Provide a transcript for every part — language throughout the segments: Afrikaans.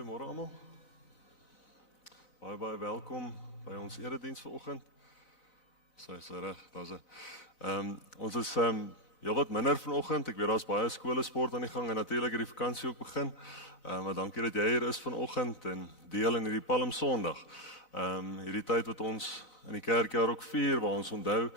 Goeiemôre almal. Baie welkom by ons erediens vanoggend. Sy's reg, daar's 'n. Ons is heel wat minder vanoggend. Ek weet daar's baie skole sport aan die gang en natuurlik het die vakansie ook begin. Maar dankie dat jy hier is vanoggend en deel in hierdie Palm Sondag. Hierdie tyd wat ons in die kerkjaar ook vier, waar ons onthou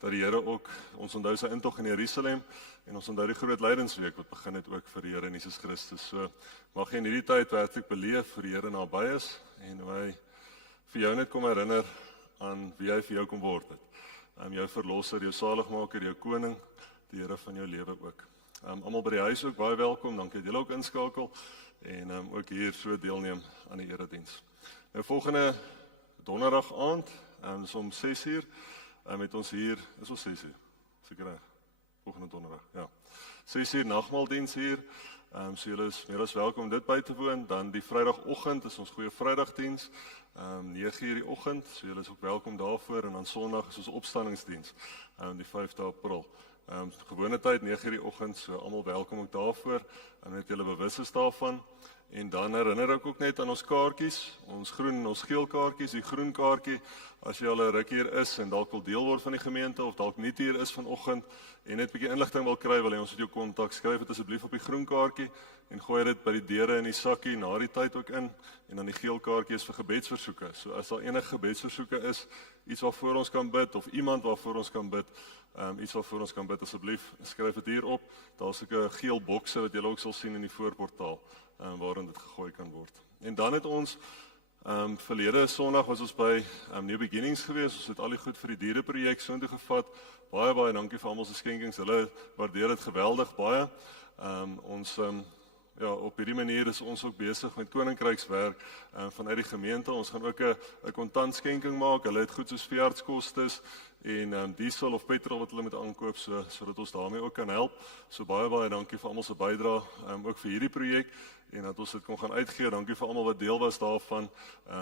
dat die Here ook, ons onthou sy intog in Jerusalem en ons onthou die groot lydensweek wat begin het ook vir die Here Jesus Christus. So mag jy in hierdie tyd werklik beleef vir die Here naby is en hoe hy vir jou net kom herinner aan wie hy vir jou kom word het. Jou verlosser, jou saligmaker, jou koning, die Here van jou lewe ook. Almal by die huis ook baie welkom, dankie dat julle ook inskakel en ook hier so deelneem aan die erediens. Nou volgende donderdag aand, om 6:00, met ons hier, is ons 6:00, seker reg, volgende donderdag, ja. 6:00 nagmaaldiens hier, so julle is meer as welkom om dit by te woon. Dan die Vrydagoggend is ons goeie Vrydagdiens, 9:00 die oggend, so julle is ook welkom daarvoor. En dan Sondag is ons opstanningsdiens, die 5de April. Gewone tyd, 9:00 die oggend, so almal welkom ook daarvoor, en net julle bewus is daarvan. En dan herinner ek ook net aan ons kaartjies, ons groen en ons geel kaartjies, die groen kaartjie, as jy al 'n ruk hier is en dalk wil deel word van die gemeente, of dalk nie hier is vanoggend, en net 'n bietjie inligting wil kry, wil jy ons met jou kontak, skryf dit asseblief op die groen kaartjie, en gooi dit by die deure in die sakkie, na die tyd ook in, en dan die geel kaartjie is vir gebedsversoeke. So as daar enige gebedsversoeke is, iets waarvoor ons kan bid, of iemand waarvoor ons kan bid, iets waarvoor ons kan bid, asseblief, skryf dit hier op. Daar's ook 'n geel bokse wat jy ook sal sien in die voorportaal, waarin dit gegooi kan word. En dan het ons, verlede Sondag was ons by New Beginnings gewees, ons het al die goed vir die diereprojek so intoe gevat, baie dankie vir almal se skenkings, hulle waardeer dit geweldig baie. Op hierdie manier is ons ook besig met koninkrykswerk vanuit die gemeente. Ons gaan ook 'n kontantskenking maak. Hulle het goed soos veeartskostes en diesel of petrol wat hulle moet aankoop, sodat ons daarmee ook kan help. So baie dankie vir almal se bydrae ook vir hierdie projek en dat ons dit kon gaan uitgee. Dankie vir almal wat deel was daarvan,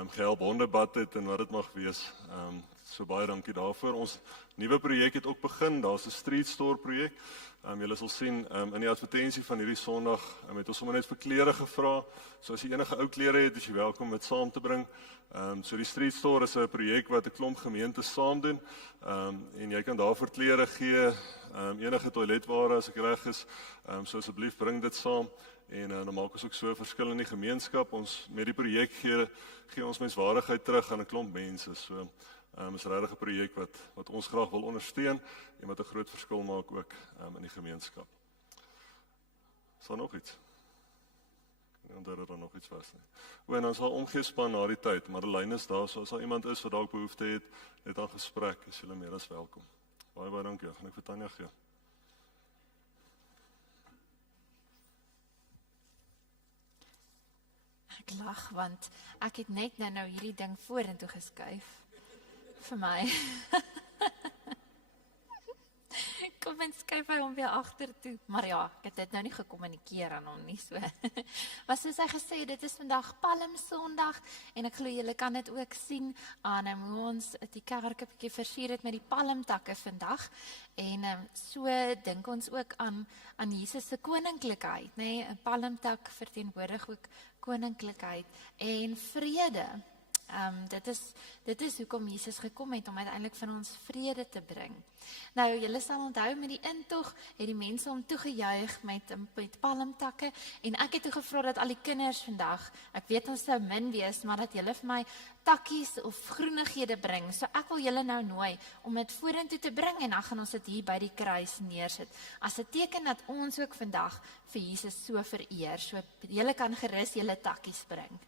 gehelp hondebad het en wat dit mag wees. So baie dankie daarvoor. Ons nuwe projek het ook begin. Daar's 'n street store projek. Julle sal sien in die advertensie van hierdie Sondag het ons sommer net vir klere gevra. So as jy enige ou klere het, is jy welkom om dit saam te bring. So die street store is 'n projek wat 'n klomp gemeentes saam doen. En jy kan daarvoor klere gee, enige toiletware as ek reg is. So asseblief bring dit saam. En dan maak ons ook so 'n verskil in die gemeenskap. Ons met die projek gee ons menswaardigheid terug aan 'n klomp mense. So is regtig 'n projek wat ons graag wil ondersteun en wat 'n groot verskil maak ook in die gemeenskap. Is daar nog iets? Ek onthou dat daar nog iets was nie. En dan sal omgeespan na die tyd, maar die lyn is daar, so as daar iemand is wat dalk behoefte het, net aan gesprek, is julle meer as welkom. Baie dankie, gaan ek vir Tanya gee. Ek lag, want ek het net nou hierdie ding vorentoe geskuif. Vir my. Kom en skuif hy hom weer agtertoe. Maar ja, ek het dit nou nie gekommunikeer aan hom nie, so. Maar soos hy gesê, dit is vandag Palm Sondag, en ek glo julle kan dit ook sien aan hoe ons die kerk 'n bietjie versier het met die palmtakke vandag. En so dink ons ook aan Jesus se koninklikheid, nê? 'n Palmtak verteenwoordig ook koninklikheid en vrede. Dit is hoekom Jesus gekom het, om uiteindelik van ons vrede te bring. Nou, julle sal onthou, met die intog het die mense hom toegejuig met palmtakke, en ek het toe gevra dat al die kinders vandag, ek weet ons sou min wees, maar dat julle vir my takkies of groenighede bring. So ek wil julle nou nooi om dit vorentoe te bring, en dan gaan ons dit hier by die kruis neersit, as 'n teken dat ons ook vandag vir Jesus so vereer. So julle kan gerus julle takkies bring.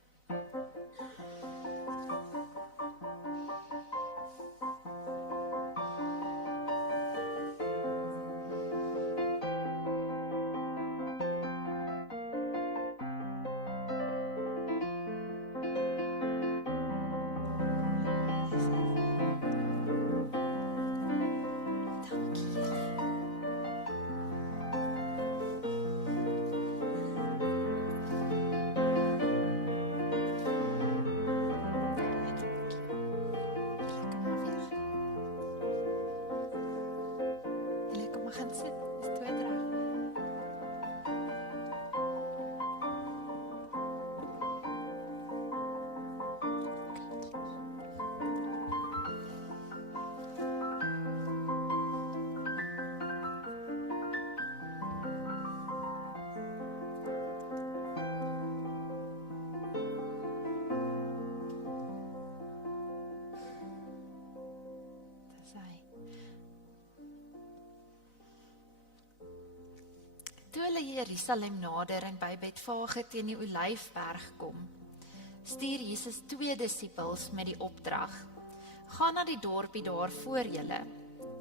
Toe hulle Jerusalem nader en by Betfage teen die Olyfberg kom, stuur Jesus 2 disippels met die opdrag: Gaan na die dorpie daar voor julle,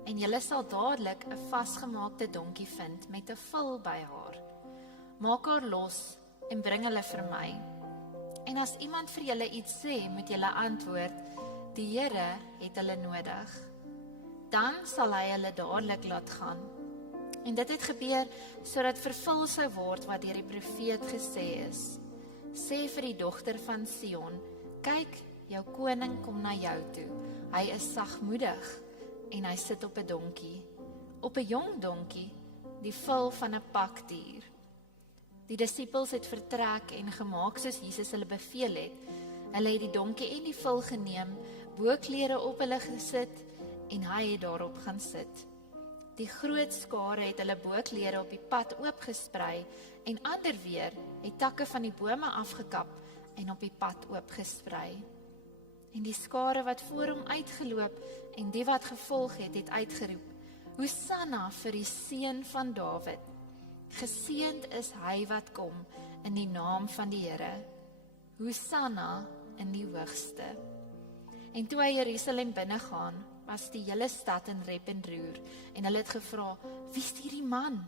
en julle sal dadelik 'n vasgemaakte donkie vind met 'n vil by haar. Maak haar los en bring hulle vir my. En as iemand vir julle iets sê, moet julle antwoord: Die Here het hulle nodig. Dan sal hy hulle dadelik laat gaan. En dit het gebeur sodat vervul sou word wat deur die profeet gesê is: Sê vir die dogter van Sion: Kyk, jou koning kom na jou toe. Hy is sagmoedig en hy sit op 'n donkie, op 'n jong donkie, die vil van 'n pakdier. Die disippels het vertrek en gemaak soos Jesus hulle beveel het. Hulle het die donkie en die vil geneem, boklere op hulle gesit en hy het daarop gaan sit. Die groot skare het hulle boklere op die pad oopgesprei en ander weer het takke van die bome afgekap en op die pad oopgesprei. En die skare wat voor hom uitgeloop en die wat gevolg het, het uitgeroep: Hosanna vir die seun van Dawid. Geseënd is hy wat kom in die naam van die Here. Hosanna in die hoogste. En toe hy Jerusalem binnegaan, was die hele stad in rep en roer, en hulle het gevra: Wie is hierdie man?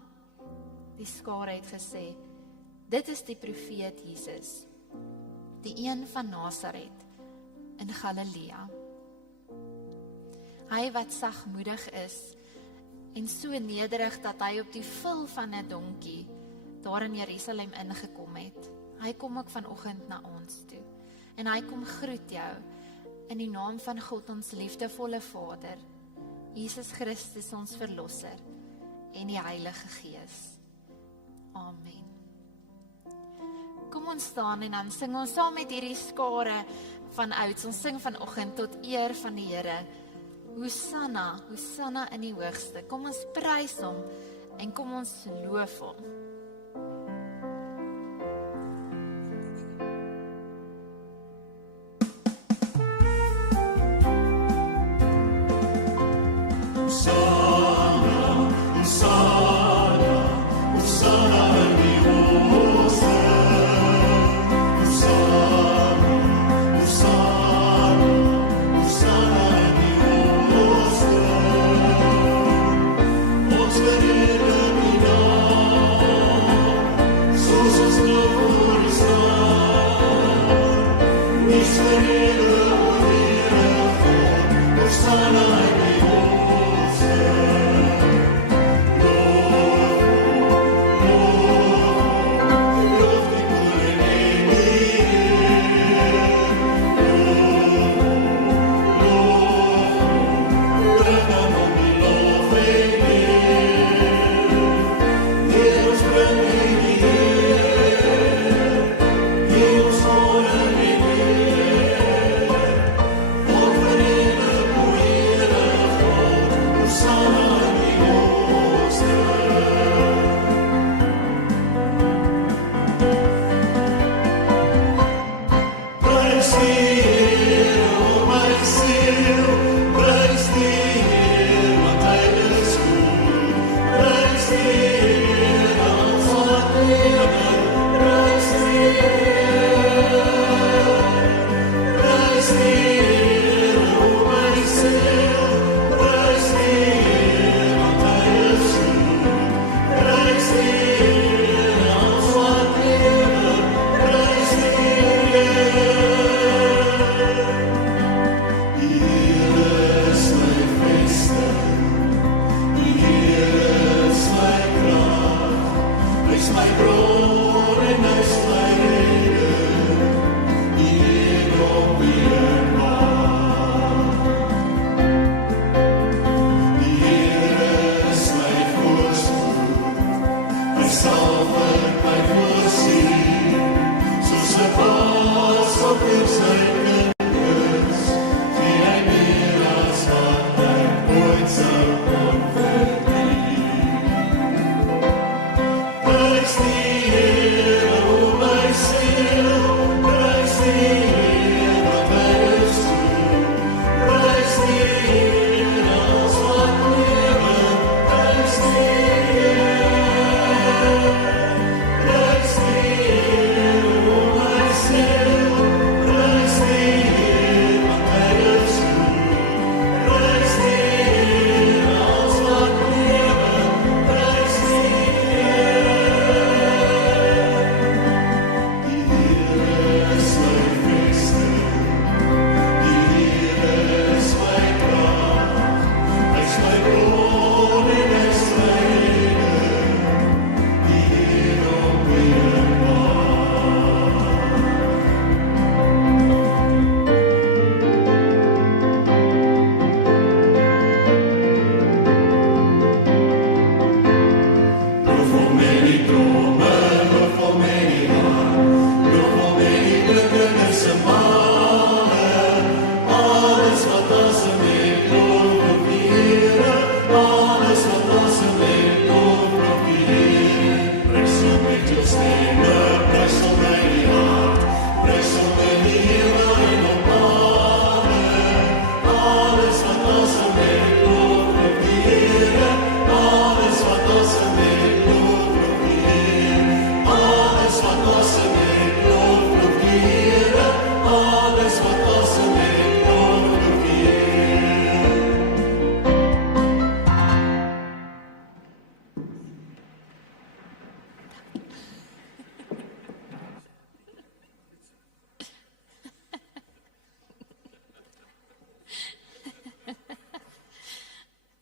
Die skare het gesê: Dit is die profeet Jesus, die een van Nasaret in Galilea. Hy wat sagmoedig is en so nederig dat hy op die vil van 'n donkie daar in Jerusalem ingekom het. Hy kom ook vanoggend na ons toe en hy kom groet jou in die naam van God, ons liefdevolle Vader, Jesus Christus ons verlosser en die Heilige Gees. Amen. Kom ons staan en dan sing ons saam met hierdie skare van ouds. Ons sing vanoggend tot eer van die Here. Hosanna, Hosanna in die hoogste. Kom ons prys hom en kom ons loof hom.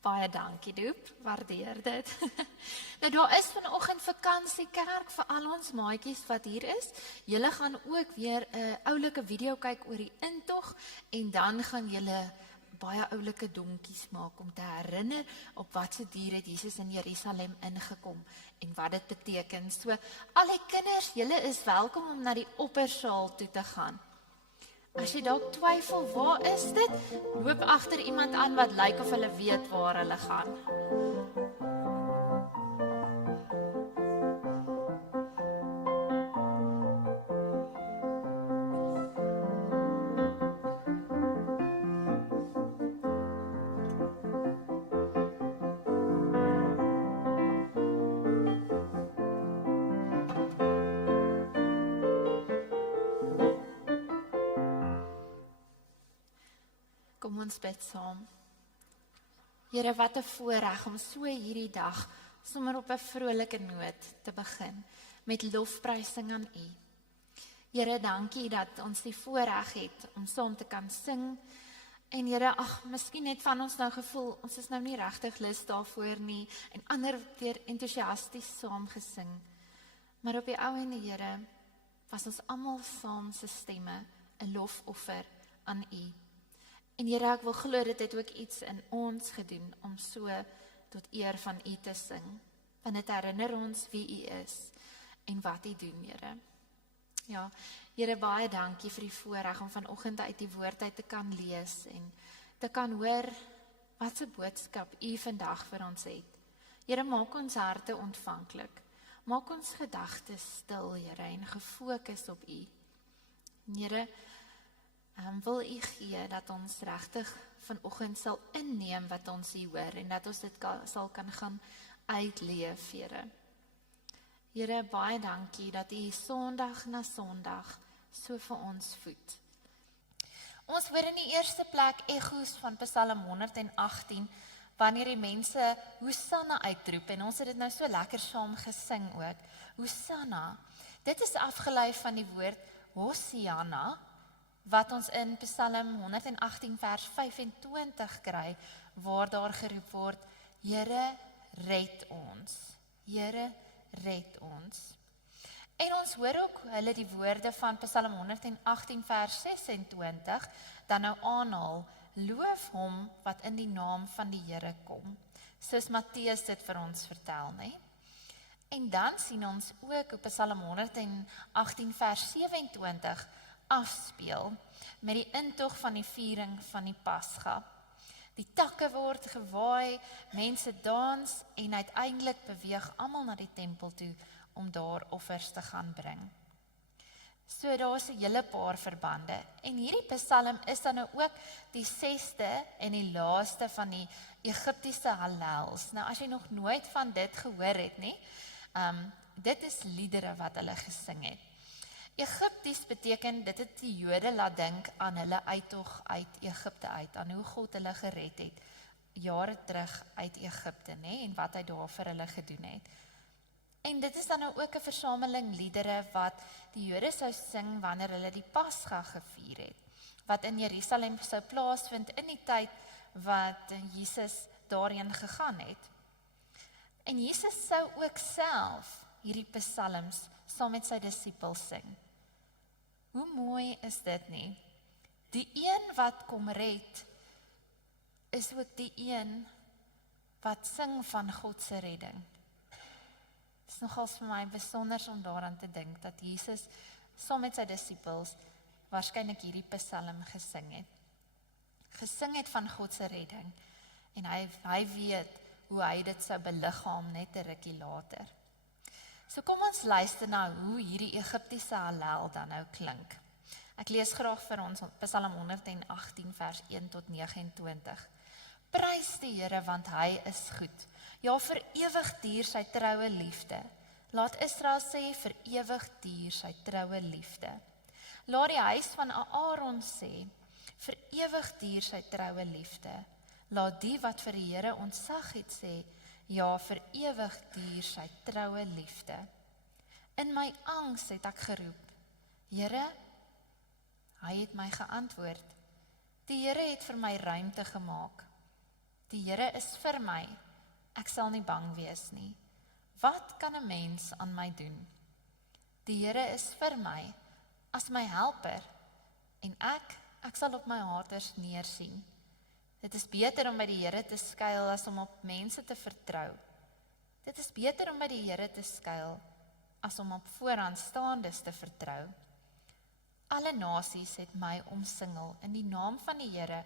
Baie dankie, Doep. Waardeer dit. Nou, daar is vanoggend vakansiekerk vir al ons maatjies wat hier is. Julle gaan ook weer 'n oulike video kyk oor die intog en dan gaan julle baie oulike donkies maak om te herinner op wat se dier het Jesus in Jerusalem ingekom en wat dit beteken. So, al die kinders, julle is welkom om na die oppersaal toe te gaan. As jy dalk twyfel, waar is dit? Loop agter iemand aan wat lyk of hulle weet waar hulle gaan. Kom ons bid saam. Here, wat 'n voorreg om so hierdie dag sommer op 'n vrolike noot te begin met lofprysing aan U. Here, dankie dat ons die voorreg het om saam te kan sing. En Here, miskien het van ons nou gevoel, ons is nou nie regtig lus daarvoor nie en ander het weer entoesiasties saam gesing. Maar op die ou ende, Here, was ons almal saam se stemme 'n lofoffer aan U. En Here, ek wil glo dit het ook iets in ons gedoen om so tot eer van U te sing. Want dit herinner ons wie U is en wat U doen, Here. Ja, Here, baie dankie vir die voorreg om vanoggend uit die woord uit te kan lees en te kan hoor wat se boodskap U vandag vir ons het. Here, maak ons harte ontvanklik. Maak ons gedagtes stil, Here, en gefokus op U. Here, wil U gee dat ons regtig vanoggend sal inneem wat ons hier hoor en dat ons dit sal kan gaan uitleef, Here. Here, baie dankie dat U Sondag na Sondag so vir ons voed. Ons hoor in die eerste plek echo's van Psalm 118 wanneer die mense Hosanna uitroep en ons het dit nou so lekker saam gesing ook. Hosanna, dit is afgelei van die woord Hosianna, wat ons in Psalm 118 vers 25 kry, waar daar geroep word, Here, red ons. Here, red ons. En ons hoor ook hulle die woorde van Psalm 118 vers 26, dan nou aanhaal, loof hom wat in die naam van die Here kom. Soos Matteus dit vir ons vertel, né? En dan sien ons ook op Psalm 118 vers 27 afspeel met die intog van die viering van die Pasga. Die takke word gewaai, mense dans en uiteindelik beweeg almal na die tempel toe om daar offers te gaan bring. So daar is 'n hele paar verbande. En hierdie Psalm is dan nou ook die 6ste en die laaste van die Egiptiese Hallels. Nou as jy nog nooit van dit gehoor het nie, dit is liedere wat hulle gesing het. Egipties beteken, dit het die Jode laat dink aan hulle uittog uit Egipte uit, aan hoe God hulle gered het, jare terug uit Egipte, né, en wat hy daar vir hulle gedoen het. En dit is dan nou ook 'n versameling liedere wat die Jode sou sing wanneer hulle die Pasga gevier het, wat in Jerusalem sou plaasvind in die tyd wat Jesus daarheen gegaan het. En Jesus sou ook self hierdie psalms saam met sy disippels sing. Hoe mooi is dit nie? Die een wat kom red, is ook die een wat sing van God se redding. Het is nogals vir my besonder om daaraan te dink, dat Jesus saam met sy disippels waarskynlik hierdie psalm gesing het. Gesing het van God se redding, en hy weet hoe hy dit sou beliggaam net 'n rukkie later. So kom ons luister na hoe hierdie Egiptiese Hallel dan nou klink. Ek lees graag vir ons Psalm 118 vers 1 tot 29. Prys die Here, want hy is goed. Ja, vir ewig duur sy troue liefde. Laat Israel sê, vir ewig duur sy troue liefde. Laat die huis van Aaron sê, vir ewig duur sy troue liefde. Laat die wat vir die Here ontzag het sê, ja, vir ewig duur sy troue liefde. In my angs het ek geroep, Here, hy het my geantwoord. Die Here het vir my ruimte gemaak. Die Here is vir my, ek sal nie bang wees nie. Wat kan 'n mens aan my doen? Die Here is vir my, as my helper, en ek sal op my haters neersien. Dit is beter om by die Here te skuil as om op mense te vertrou. Dit is beter om by die Here te skuil as om op vooraanstaandes te vertrou. Alle nasies het my omsingel, in die naam van die Here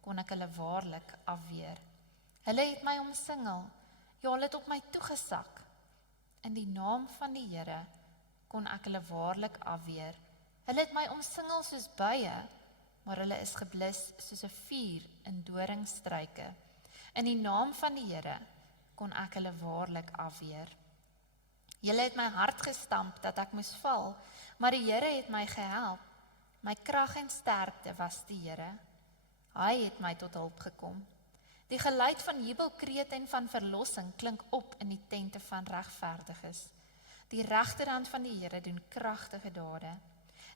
kon ek hulle waarlik afweer. Hulle het my omsingel, ja, hulle het op my toegesak. In die naam van die Here kon ek hulle waarlik afweer. Hulle het my omsingel soos buie, maar hulle is geblus soos 'n vuur in doringstruike. In die naam van die Here kon ek hulle waarlik afweer. Julle het my hart gestamp dat ek moes val, maar die Here het my gehelp. My krag en sterkte was die Here. Hy het my tot hulp gekom. Die geluid van jubelkrete en van verlossing klink op in die tente van regverdiges. Die regterhand van die Here doen kragtige dade.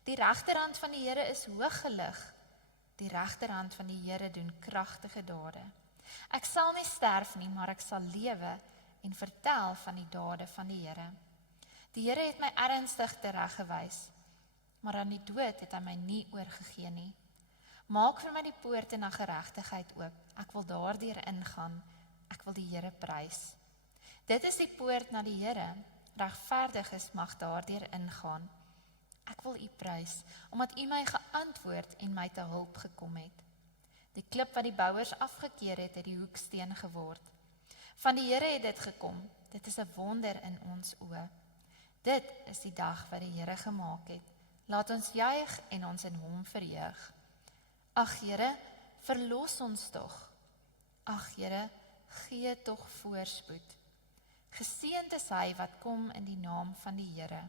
Die regterhand van die Here is hoog gelig. Die regterhand van die Here doen kragtige dade. Ek sal nie sterf nie, maar ek sal lewe en vertel van die dade van die Here. Die Here het my ernstig tereggewys, maar aan die dood het hy my nie oorgegee nie. Maak vir my die poorte na geregtigheid oop. Ek wil daardeur ingaan. Ek wil die Here prys. Dit is die poort na die Here. Regverdiges mag daardeur ingaan. Ek wil U prys, omdat U my geantwoord en my te hulp gekom het. Die klip wat die bouers afgekeer het die hoeksteen geword. Van die Here het dit gekom. Dit is 'n wonder in ons oë. Dit is die dag wat die Here gemaak het. Laat ons juig en ons in Hom verheug. Ag Here, verlos ons tog. Ag Here, gee tog voorspoed. Geseënd is hy wat kom in die naam van die Here.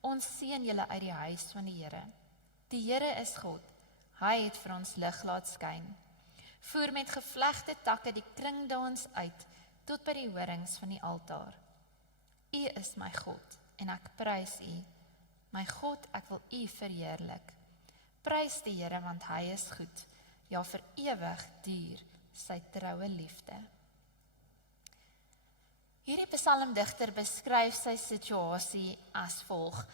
Ons seën julle uit die huis van die Here. Die Here is God. Hy het vir ons lig laat skyn. Voer met gevlegte takke die kringdans uit tot by die horings van die altaar. U is my God en ek prys U. My God, ek wil U verheerlik. Prys die Here want hy is goed. Ja, vir ewig duur sy troue liefde. Hierdie psalmdigter beskryf sy situasie as volg.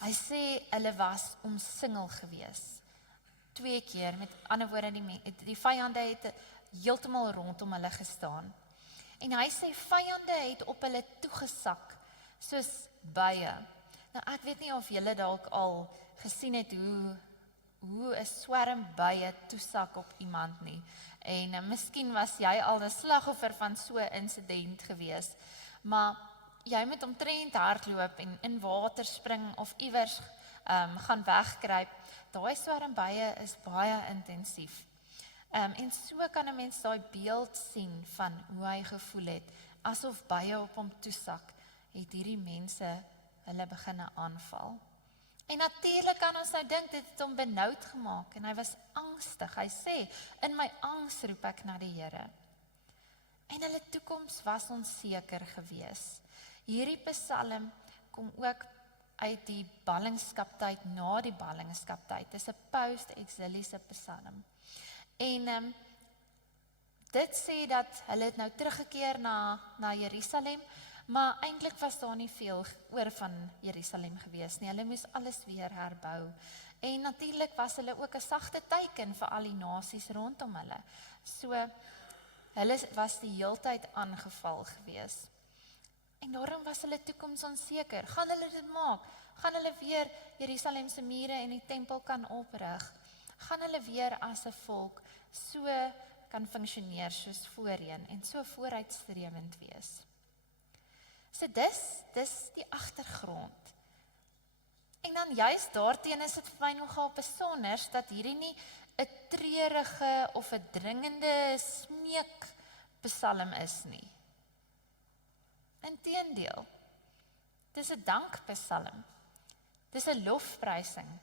Hy sê hulle was omsingel gewees. 2 keer, met ander woorde, die vyande het heeltemal rondom hulle gestaan. En hy sê vyande het op hulle toegesak, soos buie. Nou ek weet nie of julle dalk al gesien het hoe 'n swerm buie toesak op iemand nie. En miskien was jy al 'n slagoffer van so 'n insident gewees. Maar jy moet omtrent hardloop en in water spring of iewers gaan wegkruip. Daai swerm buie is baie intensief. En so kan 'n mens daai beeld sien van hoe hy gevoel het, asof buie op hom toesak, het hierdie mense hulle beginne aanval. En natuurlik kan ons nou dink, dit het hom benoud gemaak en hy was angstig. Hy sê, in my angs roep ek na die Here. En hulle toekoms was onseker gewees. Hierdie psalm kom ook uit die ballingskaptyd, na die ballingskaptyd. Dit is 'n post-exiliese psalm. En dit sê dat hulle het nou teruggekeer na Jerusalem, maar eintlik was daar nie veel oor van Jerusalem gewees nie. Hulle moes alles weer herbou. En natuurlik was hulle ook 'n sagte teiken vir al die nasies rondom hulle. So, hulle was die heeltyd aangeval gewees. En daarom was hulle toekoms onseker. Gaan hulle dit maak? Gaan hulle weer Jerusalem se mure en die tempel kan oprig? Gaan hulle weer as 'n volk so kan funksioneer soos voorheen en so vooruitstrewend wees? So dis die agtergrond. En dan juist daarteen is dit vir my nogal besonder dat hierdie nie 'n treurige of 'n dringende smeekpsalm is nie. Inteendeel, dis 'n dankpsalm. Dis 'n lofprysing.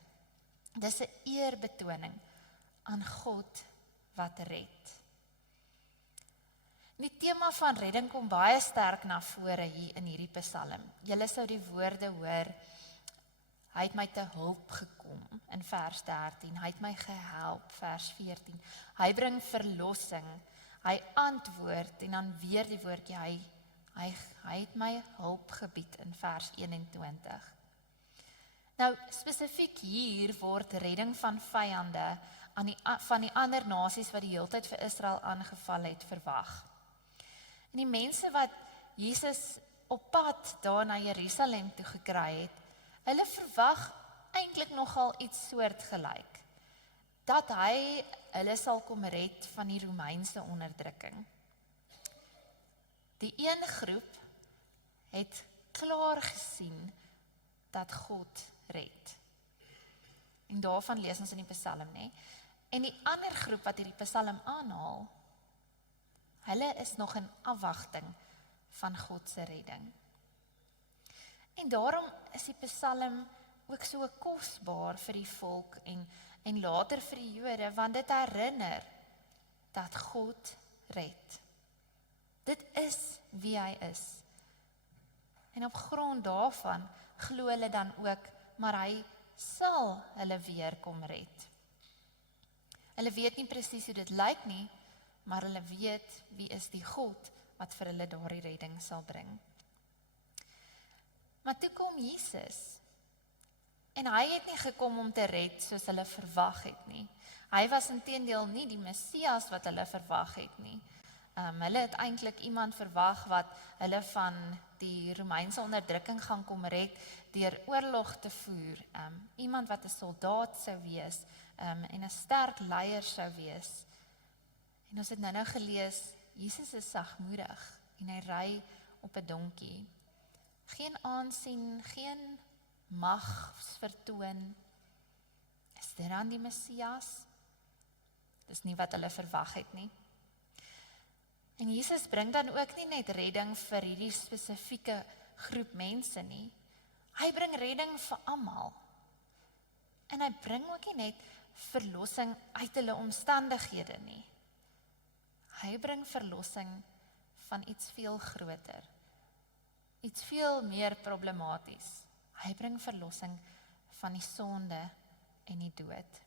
Dis 'n eerbetoning aan God wat red. Die tema van redding kom baie sterk na vore hier in hierdie psalm. Julle sou die woorde hoor: hy het my te hulp gekom in vers 13, hy het my gehelp vers 14, hy bring verlossing, hy antwoord en dan weer die woordjie hy het my hulp gebied in vers 21. Nou spesifiek hier word redding van vyande van die ander nasies wat die heeltyd vir Israel aangeval het verwag. En die mense wat Jesus op pad daar na Jerusalem toe gekry het, hulle verwag eintlik nogal iets soortgelyk, dat hy hulle sal kom red van die Romeinse onderdrukking. Die een groep het klaar gesien dat God red. En daarvan lees ons in die psalm, né? En die ander groep wat hierdie psalm aanhaal, hulle is nog in afwagting van God se redding. En daarom is die psalm ook so kosbaar vir die volk en later vir die Jode, want dit herinner dat God red. Dit is wie hy is. En op grond daarvan glo hulle dan ook, maar hy sal hulle weer kom red. Hulle weet nie presies hoe dit lyk nie, maar hulle weet wie is die God wat vir hulle daardie redding sal bring. Maar toe kom Jesus, en hy het nie gekom om te red soos hulle verwag het nie. Hy was inteendeel nie die Messias wat hulle verwag het nie. Hulle het eintlik iemand verwag wat hulle van die Romeinse onderdrukking gaan kom red deur oorlog te voer. Iemand wat 'n soldaat sou wees en 'n sterk leier sou wees. En ons het nou gelees, Jesus is sagmoedig en hy ry op 'n donkie. Geen aansien, geen mag vertoon. Is dit dan die Messias? Dis nie wat hulle verwag het nie. En Jesus bring dan ook nie net redding vir hierdie spesifieke groep mense nie. Hy bring redding vir almal. En hy bring ook nie net verlossing uit hulle omstandighede nie. Hy bring verlossing van iets veel groter. Iets veel meer problematies. Hy bring verlossing van die sonde en die dood.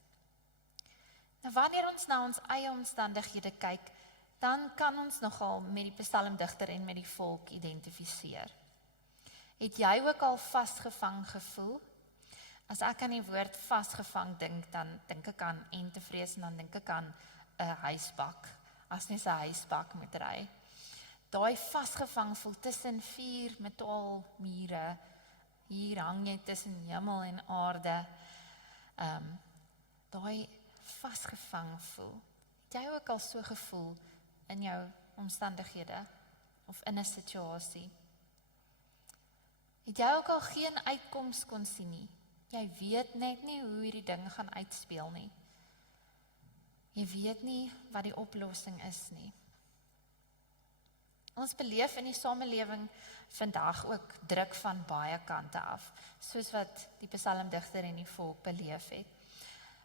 Nou wanneer ons na ons eie omstandighede kyk, dan kan ons nogal met die psalmdigter en met die volk identifiseer. Het jy ook al vasgevang gevoel? As ek aan die woord vasgevang dink, dan dink ek aan entevrees en dan dink ek aan 'n huisbak. As nie 'n huisbak moet ry. Daai vasgevang voel tussen 4 metaalmure. Hier hang jy tussen hemel en aarde. Daai vasgevang voel. Het jy ook al so gevoel in jou omstandighede of in 'n situasie? Het jy ook al geen uitkoms kon sien nie? Jy weet net nie hoe hierdie ding gaan uitspeel nie. Jy weet nie wat die oplossing is nie. Ons beleef in die samelewing vandag ook druk van baie kante af, soos wat die psalmdigter en die volk beleef het.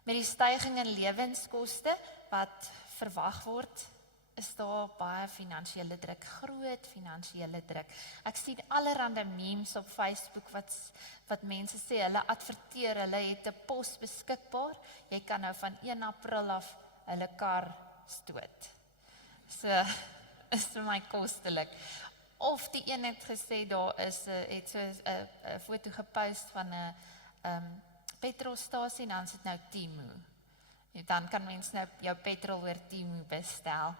Met die stygings in lewenskoste wat verwag word, is daar baie finansiële druk, groot finansiële druk. Ek sien allerhande memes op Facebook wat mense sê, hulle adverteer, hulle het 'n pos beskikbaar, jy kan nou van 1 April af hulle kar stoot. So, is vir my kostelik. Of die een het gesê, daar het so 'n foto gepost van 'n petrolstasie, en dan sit nou Temu. Dan kan mens nou jou petrol oor Temu bestel.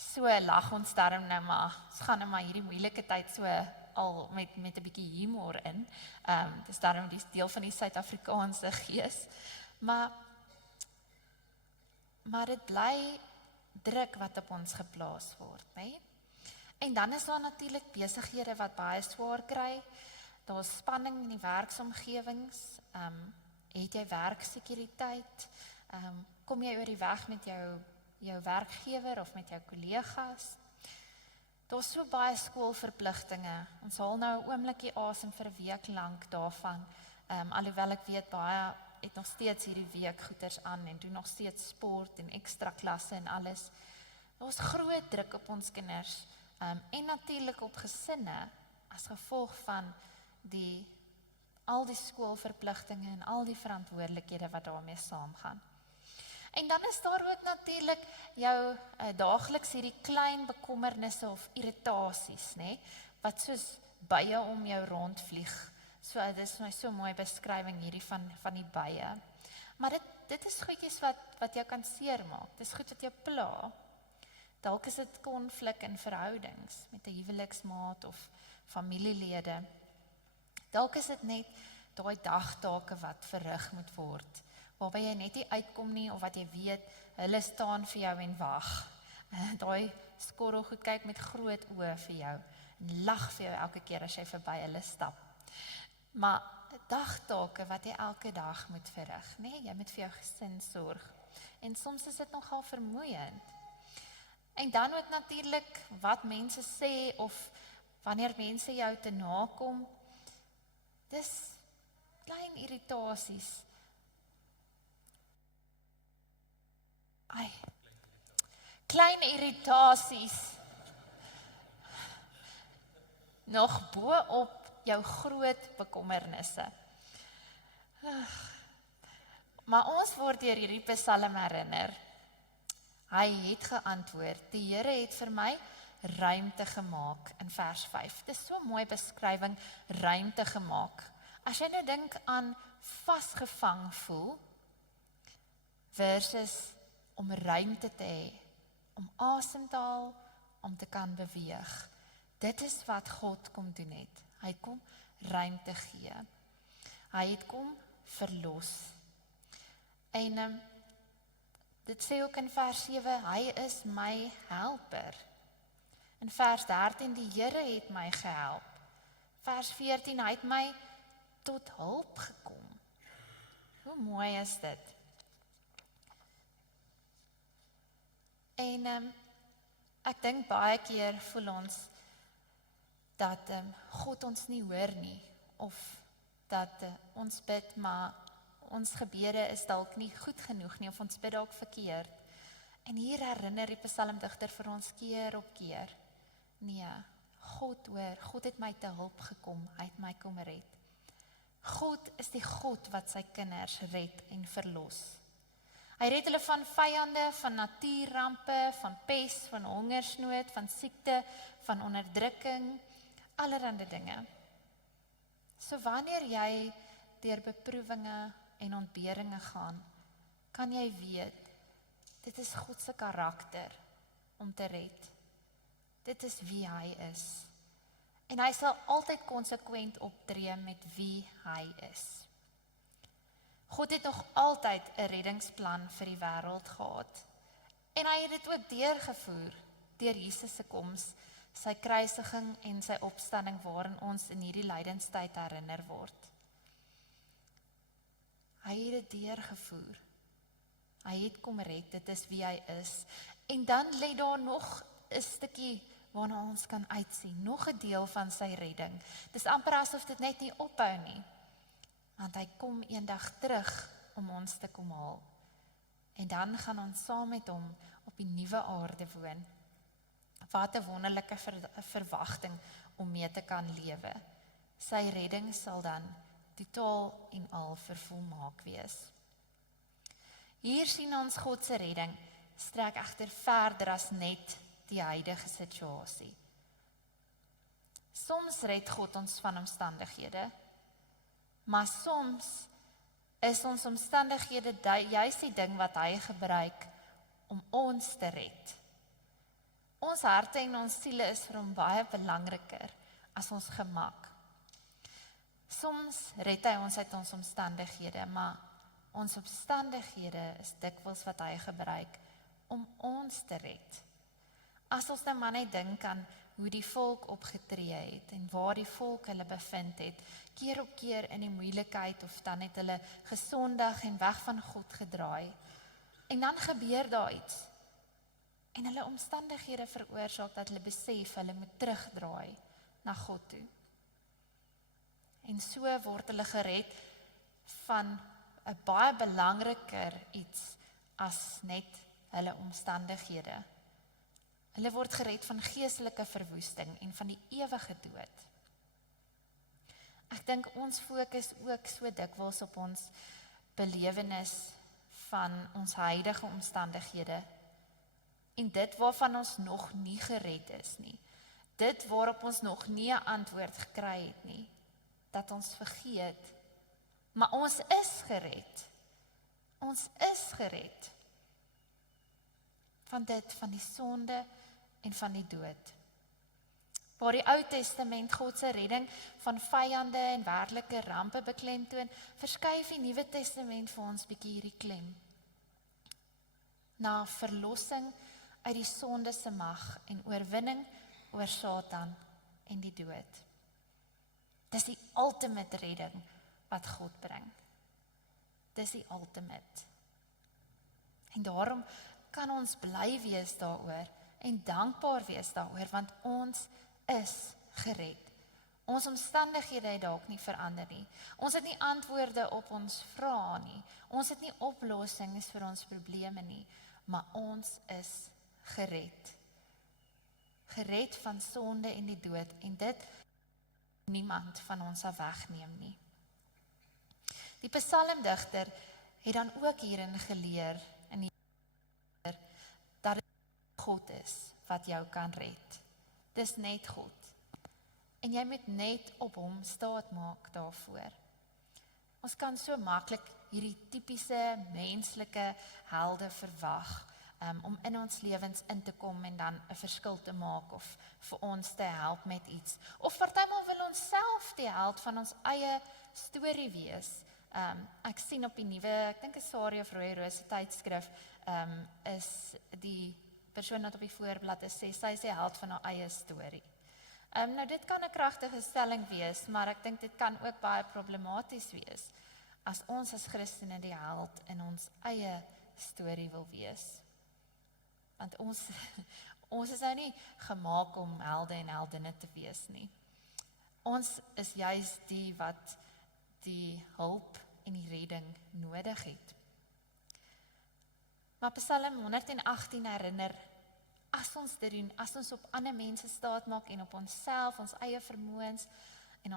so lag ons daarom nou maar, ons gaan nou maar hierdie moeilike tyd so al met 'n bietjie humor in. Dis daarom die deel van die Suid-Afrikaanse gees. Maar dit bly druk wat op ons geplaas word, né? En dan is daar natuurlik besighede wat baie swaar kry. Daar's spanning in die werksomgewings. Het jy werksekuriteit? Kom jy oor die weg met jou werkgewer of met jou kollegas? Daar's so baie skoolverpligtinge. Ons haal nou 'n oombliekie asem vir 'n week lank daarvan. Alhoewel ek weet baie het nog steeds hierdie week goeders aan en doen nog steeds sport en ekstra klasse en alles. Daar's groot druk op ons kinders en natuurlik op gesinne as gevolg van al die skoolverpligtinge en al die verantwoordelikhede wat daarmee saamgaan. En dan is daar ook natuurlik jou daagliks hierdie klein bekommernisse of irritasies, né? Wat soos bye om jou rondvlieg. So dit is nou so mooi beskrywing hierdie van die bye. Maar dit is goedjies wat jou kan seermaak. Dis goed wat jou pla. Dalk is dit konflik in verhoudings met 'n huweliksmaat of familielede. Dalk is dit net daai dagtake wat verrig moet word, waarby jy net nie uitkom nie, of wat jy weet, hulle staan vir jou en wag. Daai skorrelgoed kyk met groot oë vir jou, en lag vir jou elke keer as jy verby hulle stap. Maar dagtake wat jy elke dag moet verrig, nee, jy moet vir jou gesin sorg. En soms is dit nogal vermoeiend. En dan ook natuurlik wat mense sê, of wanneer mense jou te nakom, dis klein irritasies. Klein irritasies. Nog bo op jou groot bekommernisse. Maar ons word deur hierdie Psalm herinner. Hy het geantwoord, die Here het vir my ruimte gemaak in vers 5. Dit is so 'n mooi beskrywing, ruimte gemaak. As jy nou dink aan vasgevang voel, versus om ruimte te hê, om asem te haal, om te kan beweeg. Dit is wat God kom doen het. Hy kom ruimte gee. Hy het kom verlos. En dit sê ook in vers 7, hy is my helper. In vers 13, die Here het my gehelp. Vers 14, hy het my tot hulp gekom. Hoe mooi is dit? En ek dink baie keer voel ons dat God ons nie hoor nie, of dat ons bid, maar ons gebede is dalk nie goed genoeg nie, of ons bid dalk verkeerd. En hier herinner die psalmdigter vir ons keer op keer. Nee, God hoor, God het my te hulp gekom, hy het my kom red. God is die God wat sy kinders red en verlos. Hy red hulle van vyande, van natuurrampe, van pes, van hongersnood, van siekte, van onderdrukking, allerhande dinge. So wanneer jy deur beproewinge en ontberinge gaan, kan jy weet, dit is God se karakter om te red. Dit is wie hy is. En hy sal altyd konsekwent optree met wie hy is. God het nog altyd 'n reddingsplan vir die wêreld gehad. En hy het dit ook deurgevoer deur Jesus se koms, sy kruisiging en sy opstanding waarin ons in hierdie lydenstyd herinner word. Hy het dit deurgevoer. Hy het kom red, dit is wie hy is. En dan lê daar nog 'n stukkie waarna ons kan uitsien, nog 'n deel van sy redding. Dis amper asof dit net nie ophou nie. Want hy kom eendag terug om ons te kom haal. En dan gaan ons saam met hom op die nuwe aarde woon. Wat 'n wonderlike verwagting om mee te kan lewe. Sy redding sal dan totaal en al vervolmaak wees. Hier sien ons God se redding strek egter verder as net die huidige situasie. Soms red God ons van omstandighede, maar soms is ons omstandighede juist die ding wat hy gebruik om ons te red. Ons harte en ons siele is vir hom baie belangriker as ons gemak. Soms red hy ons uit ons omstandighede, maar ons omstandighede is dikwels wat hy gebruik om ons te red. As ons nou maar net dink aan hoe die volk opgetree het en waar die volk hulle bevind het, keer op keer in die moeilikheid of dan het hulle gesondig en weg van God gedraai. En dan gebeur daar iets. En hulle omstandighede veroorsaak dat hulle besef hulle moet terugdraai na God toe. En so word hulle gered van 'n baie belangriker iets as net hulle omstandighede. Hulle word gered van geestelike verwoesting en van die ewige dood. Ek dink ons fokus ook so dikwels op ons belewenis van ons huidige omstandighede en dit waarvan ons nog nie gered is nie. Dit waarop ons nog nie 'n antwoord gekry het nie. Dat ons vergeet. Maar ons is gered. Ons is gered. Van dit, van die sonde en van die dood. Waar die Ou Testament God se redding van vyande en werklike rampe beklemtoon, verskuif die Nuwe Testament vir ons bietjie hierdie klem. Na verlossing uit die sonde se mag en oorwinning oor Satan en die dood. Dis die ultimate redding wat God bring. Dis die ultimate. En daarom kan ons bly wees daaroor en dankbaar wees daaroor, want ons is gered. Ons omstandighede het dalk nie verander nie. Ons het nie antwoorde op ons vrae nie. Ons het nie oplossings vir ons probleme nie, maar ons is gered. Gered van sonde en die dood, en dit niemand van ons sal wegneem nie. Die psalmdigter het dan ook hierin geleer dat dit God is wat jou kan red. Dis net God. En jy moet net op hom staat maak daarvoor. Ons kan so maklik hierdie tipiese menslike helde verwag om in ons lewens in te kom en dan 'n verskil te maak of vir ons te help met iets. Of partymal wil ons self die held van ons eie storie wees. Ek sien op die nuwe, ek dink 'n Sarie of Rooi Rose tydskrif, is die persoon wat op die voorblad is, sê sy is die held van haar eie storie. Nou dit kan 'n kragtige stelling wees, maar ek dink dit kan ook baie problematies wees as ons as Christene die held in ons eie storie wil wees. Want ons is nou nie gemaak om helde en heldinne te wees nie. Ons is juis die wat die hulp en die redding nodig het. Maar Psalm 118 herinner, as ons dit doen, as ons op ander mense staat maak en op onsself, ons eie vermoëns en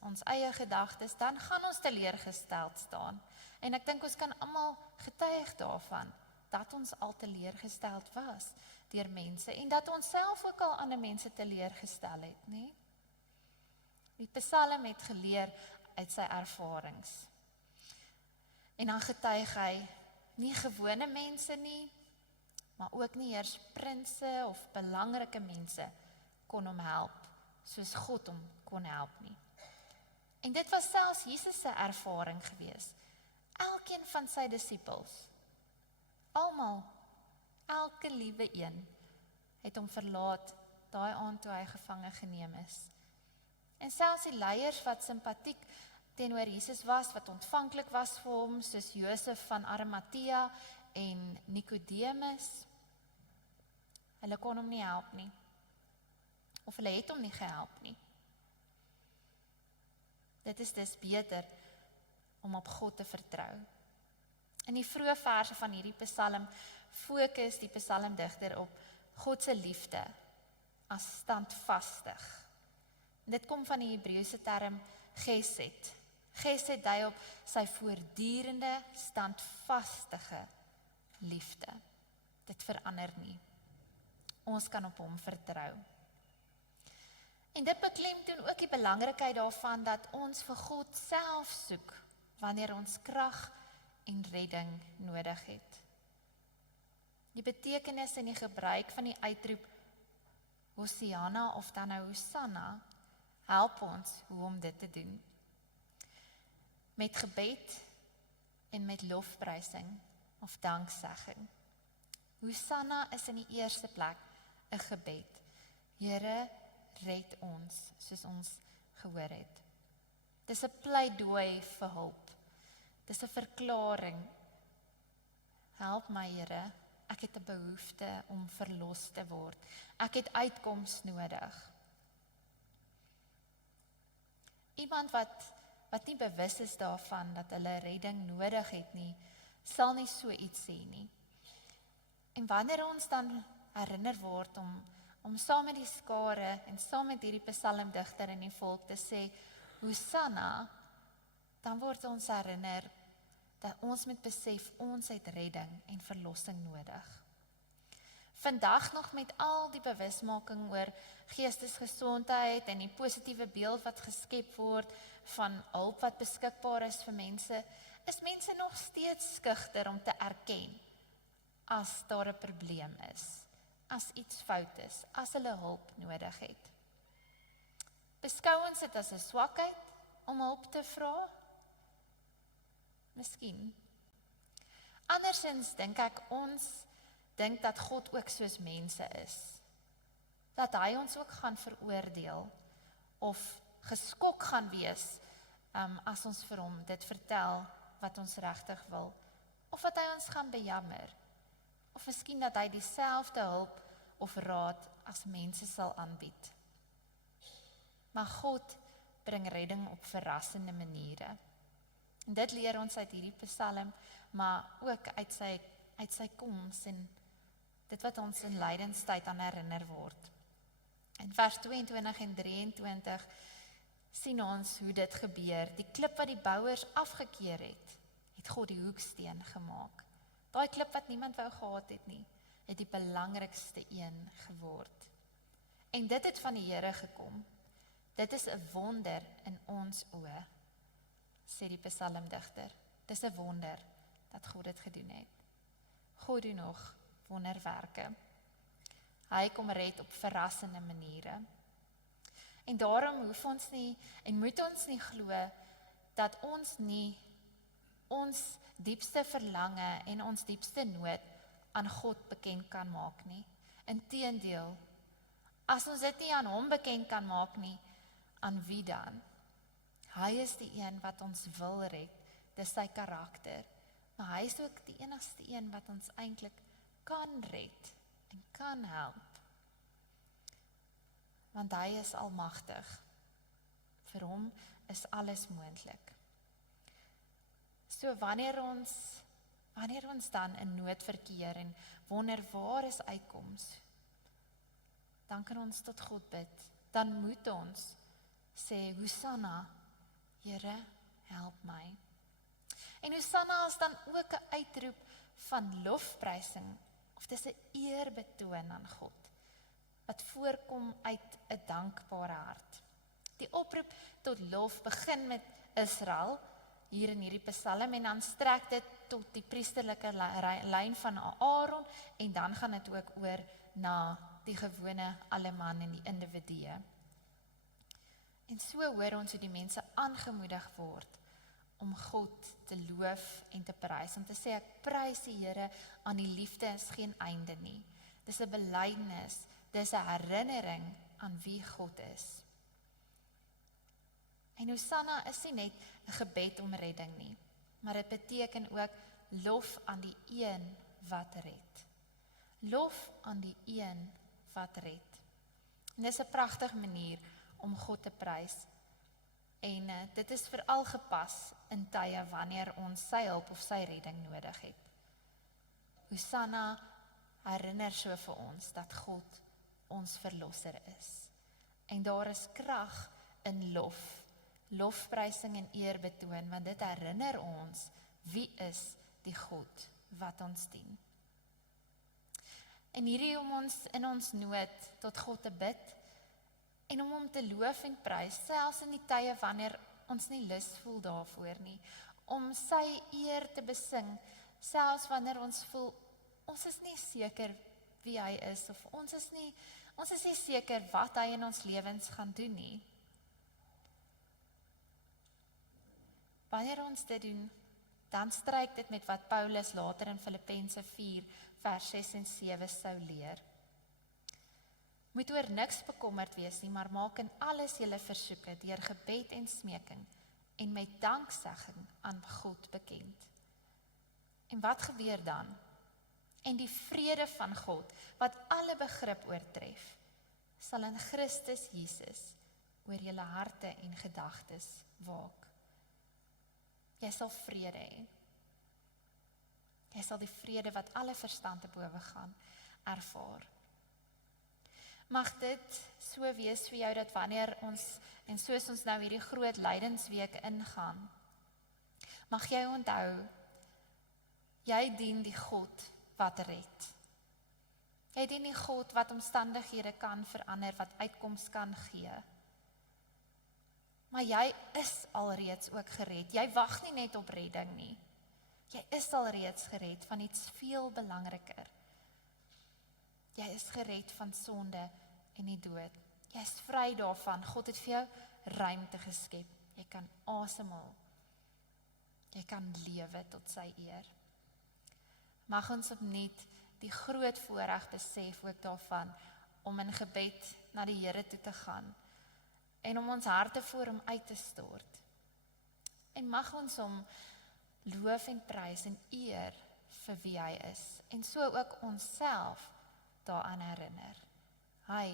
ons eie gedagtes, dan gaan ons teleurgesteld staan. En ek dink ons kan almal getuig daarvan, dat ons al teleurgesteld was deur mense, en dat ons self ook al ander mense teleurgestel het, nie? Die Psalm het geleer uit sy ervarings. En dan getuig hy, nie gewone mense nie, maar ook nie eers prinse of belangrike mense kon hom help, soos God hom kon help nie. En dit was selfs Jesus se ervaring gewees. Elkeen van sy disippels, almal, elke liewe een, het hom verlaat daai aand toe hy gevange geneem is. En selfs die leiers wat simpatiek teenoor Jesus was, wat ontvanklik was vir hom, soos Josef van Arimatea en Nikodemus, hulle kon hom nie help nie. Of hulle het hom nie gehelp nie. Dit is dus beter om op God te vertrou. In die vroeë verse van hierdie Psalm fokus die psalmdigter op God se liefde as standvastig. Dit kom van die Hebreëse term gesed. Gesed dui op sy voortdurende, standvastige liefde. Dit verander nie. Ons kan op hom vertrou. En dit beklemtoon ook die belangrikheid daarvan dat ons vir God self soek wanneer ons krag en redding nodig het. Die betekenis en die gebruik van die uitroep Hosiana of dan nou Hosanna, help ons hoe om dit te doen. Met gebed en met lofprysing of danksegging. Hosanna is in die eerste plek 'n gebed. Here, red ons, soos ons gehoor het. Dis 'n pleidooi vir hulp. Dis 'n verklaring. Help my, Here, ek het 'n behoefte om verlos te word. Ek het uitkoms nodig. Iemand wat nie bewus is daarvan dat hulle redding nodig het nie, sal nie so iets sê nie. En wanneer ons dan herinner word om saam met die skare en saam met hierdie psalmdigter en die volk te sê, Hosanna, dan word ons herinner dat ons moet besef, ons het redding en verlossing nodig. Vandag nog met al die bewusmaking oor geestesgesondheid en die positiewe beeld wat geskep word van hulp wat beskikbaar is vir mense, is mense nog steeds skugter om te erken as daar 'n probleem is, as iets fout is, as hulle hulp nodig het. Beskou ons dit as 'n swakheid om hulp te vra? Miskien. Andersins dink ek ons dink dat God ook soos mense is. Dat hy ons ook gaan veroordeel of geskok gaan wees as ons vir hom dit vertel wat ons regtig wil. Of dat hy ons gaan bejammer. Of miskien dat hy dieselfde hulp of raad as mense sal aanbied. Maar God bring redding op verrassende maniere. En dit leer ons uit hierdie psalm, maar ook uit sy koms en dit wat ons in lydenstyd aan herinner word. In vers 22 en 23 sien ons hoe dit gebeur. Die klip wat die bouers afgekeer het God die hoeksteen gemaak. Daai klip wat niemand wou gehad het nie, het die belangrikste een geword. En dit het van die Here gekom. Dit is 'n wonder in ons oë, sê die psalmdigter. Dis 'n wonder dat God dit gedoen het. God doen nog wonderwerke. Hy kom red op verrassende maniere. En daarom hoef ons nie en moet ons nie glo dat ons nie ons diepste verlange en ons diepste nood aan God bekend kan maak nie. Inteendeel, as ons dit nie aan hom bekend kan maak nie, aan wie dan? Hy is die een wat ons wil red, dis sy karakter, maar hy is ook die enigste een wat ons eintlik kan red en kan help. Want hy is almagtig. Vir hom is alles moontlik. So wanneer ons dan in nood verkeer en wonder waar is uitkoms, dan kan ons tot God bid. Dan moet ons sê, Hosanna, Here, help my. En Hosanna is dan ook 'n uitroep van lofprysing, of dis 'n eerbetoon aan God, wat voorkom uit 'n dankbare hart. Die oproep tot lof begin met Israel, hier in hierdie psalm, en dan strek dit tot die priesterlike lyn van Aaron, en dan gaan dit ook oor na die gewone alle man en die individue. En so hoor ons hoe die mense aangemoedig word om God te loof en te prys, om te sê, ek prys die Here, aan die liefde is geen einde nie. Dis 'n belydenis, dis 'n herinnering aan wie God is. En Hosanna is nie net 'n gebed om redding nie, maar dit beteken ook lof aan die een wat red. Lof aan die een wat red. En dis 'n pragtige manier om God te prys. En dit is veral gepas in tye wanneer ons sy hulp of sy redding nodig het. Hosanna herinner so vir ons dat God ons verlosser is. En daar is krag in lofprysing en eerbetoon, want dit herinner ons wie is die God wat ons dien. En hierdie om ons in ons nood tot God te bid, en om hom te loof en prys, selfs in die tye wanneer ons nie lus voel daarvoor nie, om sy eer te besing, selfs wanneer ons voel, ons is nie seker wie hy is, of ons is nie Ons is nie seker wat hy in ons lewens gaan doen nie. Wanneer ons dit doen, dan stryk dit met wat Paulus later in Filippense 4, vers 6 en 7 sou leer. Moet oor niks bekommerd wees nie, maar maak in alles julle versoeke deur gebed en smeking en met danksegging aan God bekend. En wat gebeur dan? En die vrede van God, wat alle begrip oortref, sal in Christus Jesus oor julle harte en gedagtes waak. Jy sal vrede hê. Jy sal die vrede wat alle verstand te bowe gaan, ervaar. Mag dit so wees vir jou dat wanneer ons, en soos ons nou hierdie groot lydensweek ingaan, mag jy onthou, jy dien die God wat red. Jy dien die God wat omstandighede kan verander, wat uitkoms kan gee. Maar jy is alreeds ook gered. Jy wag nie net op redding nie. Jy is alreeds gered van iets veel belangriker. Jy is gered van sonde en die dood. Jy is vry daarvan. God het vir jou ruimte geskep. Jy kan asemhaal. Jy kan lewe tot sy eer. Mag ons opnuut die groot voorreg besef ook daarvan om in gebed na die Here toe te gaan en om ons harte voor hom uit te stort. En mag ons hom loof en prys en eer vir wie hy is en so ook onsself daaraan herinner. Hy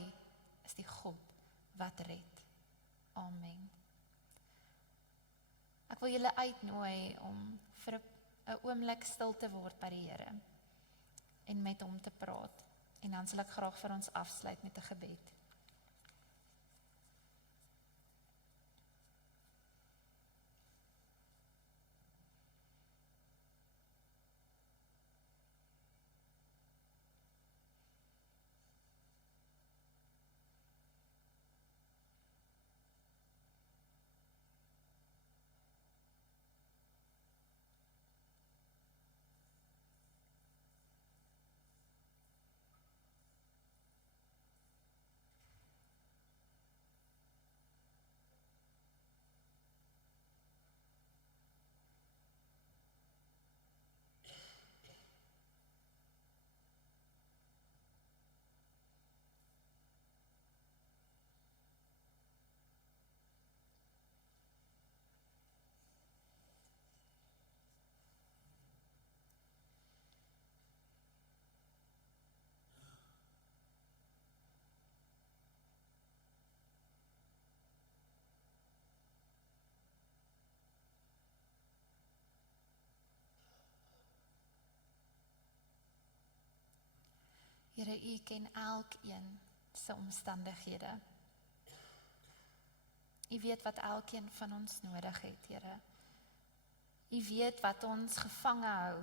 is die God wat red. Amen. Ek wil julle uitnooi om vir 'n oomblik stil te word by die Here en met hom te praat. En dan sal ek graag vir ons afsluit met 'n gebed. Here, U ken elkeen se omstandighede. U weet wat elkeen van ons nodig het, Here. U weet wat ons gevange hou.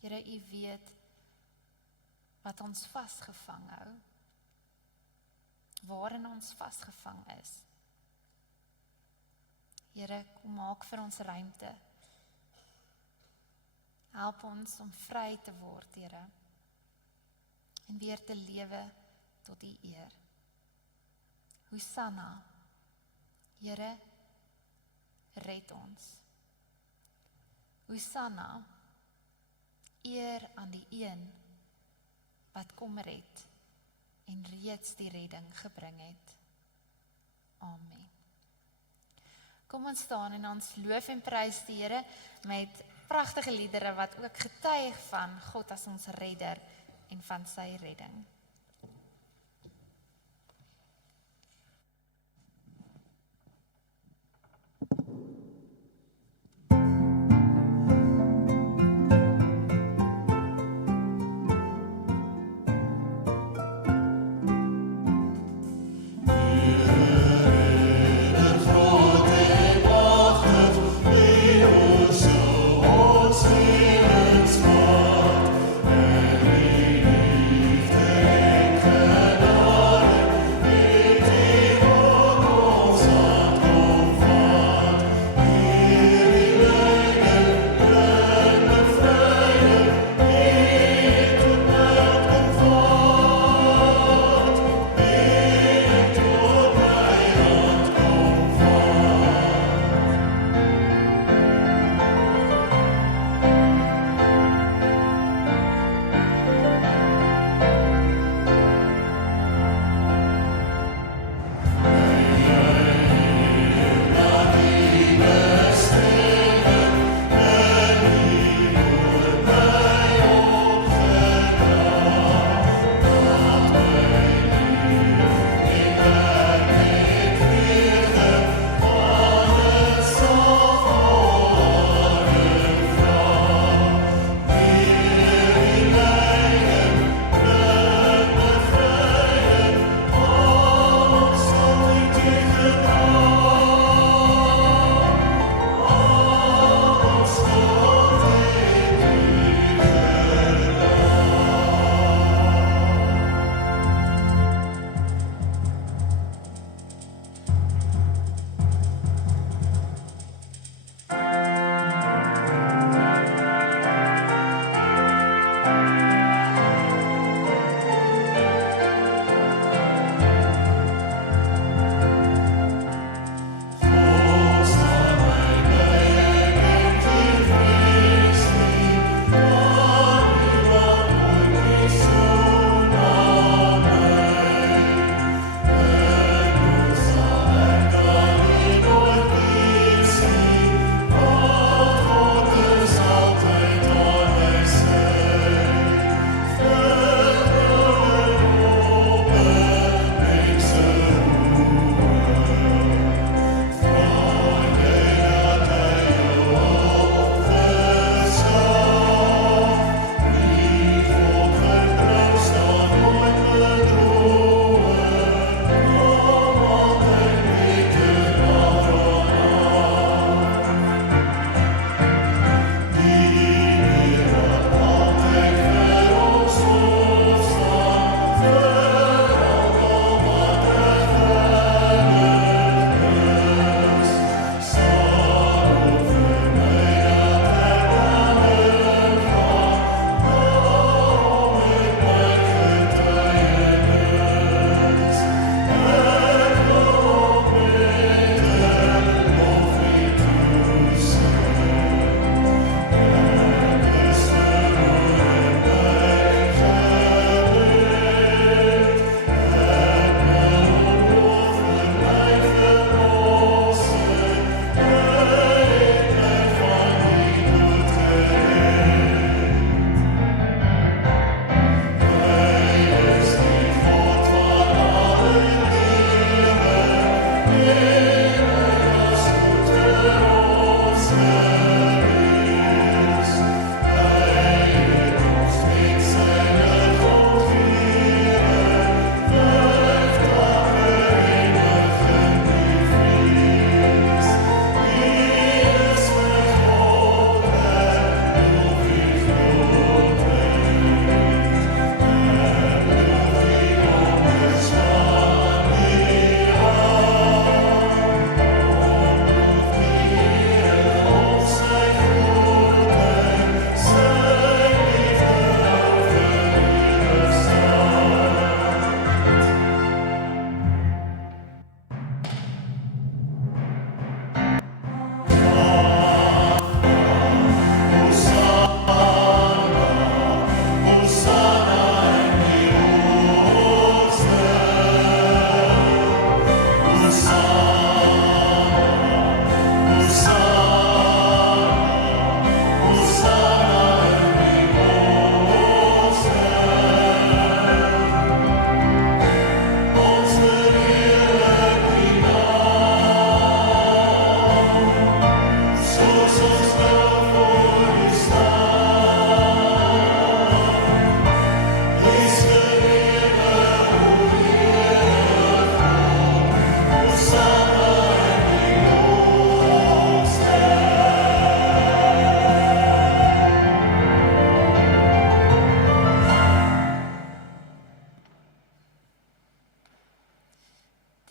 Here, U weet wat ons vasgevang hou. Waarin ons vasgevang is. Here, kom maak vir ons ruimte. Help ons om vry te word, Here. En weer te lewe tot U eer. Hosanna, Here, red ons. Hosanna, eer aan die een wat kom red en reeds die redding gebring het. Amen. Kom ons staan en ons loof en prys die Here met pragtige liedere wat ook getuig van God as ons redder en van sy redding. Ons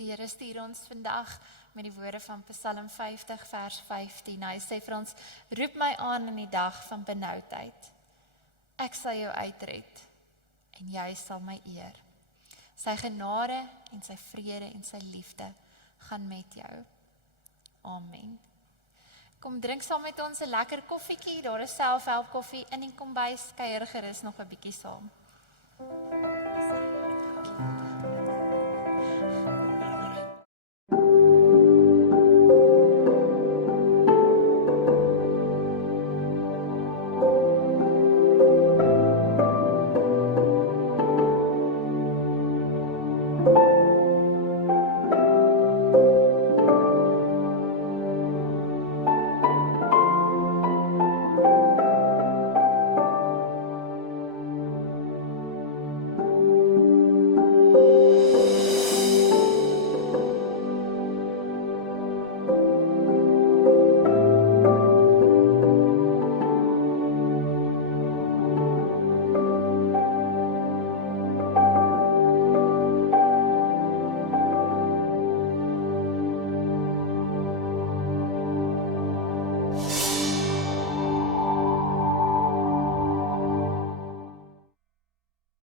Die Here stuur ons vandag met die woorde van Psalm 50 vers 15. Hy sê vir ons, roep my aan in die dag van benoudheid. Ek sal jou uitred en jy sal my eer. Sy genade en sy vrede en sy liefde gaan met jou. Amen. Kom drink saam met ons 'n lekker koffietjie, daar is selfhelp koffie in die kombuis, kuier gerus nog 'n bietjie saam.